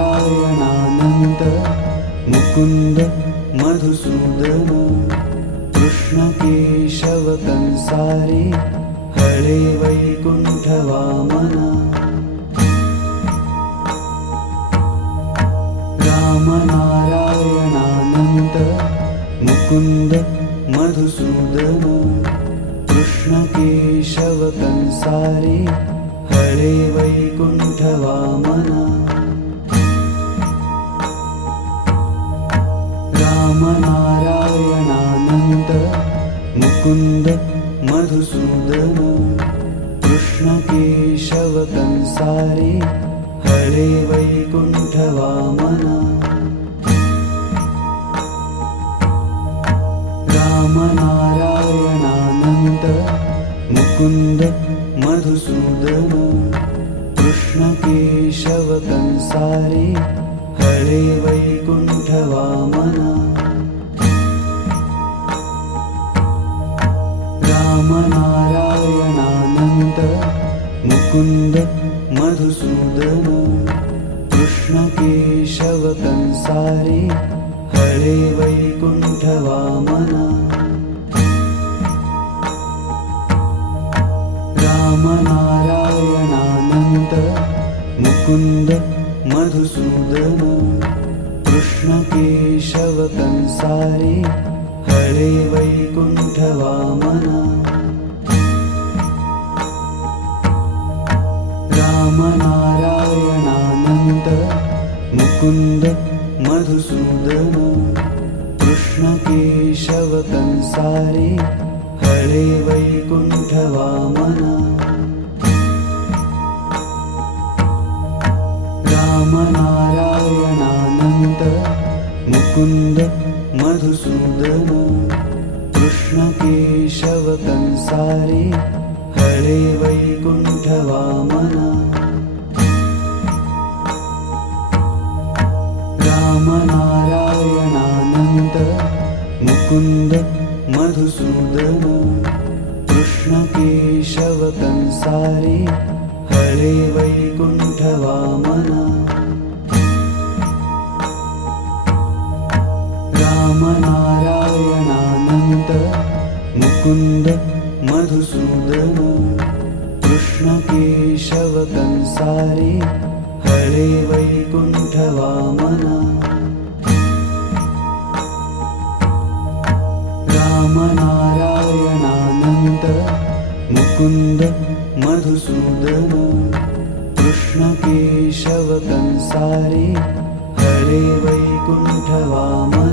नारायणानन्त Mukund Madhusudan Krishna Keshav Kansari Hare Vaikuntha Vaman नारायणानन्त Mukund Madhusudan Krishna Keshav Kansari Hare Vaikuntha Vaman नारायणानन्त Mukund Madhusudan Krishna Keshav Kansari Hare Vaikuntha Vaman नारायणानन्त Mukund Madhusudan Krishna Keshav Kansari Hare Vaikuntha Vaman नारायणानन्त Mukund Madhusudan Krishna Keshav Kansari Hare Vaikuntha Vaman नारायणानन्त Mukund Madhusudan Krishna Keshav Kansari Hare Vaikuntha Vaman नारायणानन्त Mukund Madhusudan Krishna Keshav Kansari Hare Vaikuntha Vaman नारायणानन्त Mukund Madhusudan Krishna Keshav Kansari Hare Vaikuntha Vaman नारायणानन्त Mukund Madhusudan Krishna Keshav Kansari Hare Vaikuntha Vaman नारायणानन्त Mukund Madhusudan Krishna Keshav Kansari Hare Vaikuntha Vaman नारायणानन्त Mukund Madhusudan Krishna Keshav Kansari Hare Vaikuntha Vaman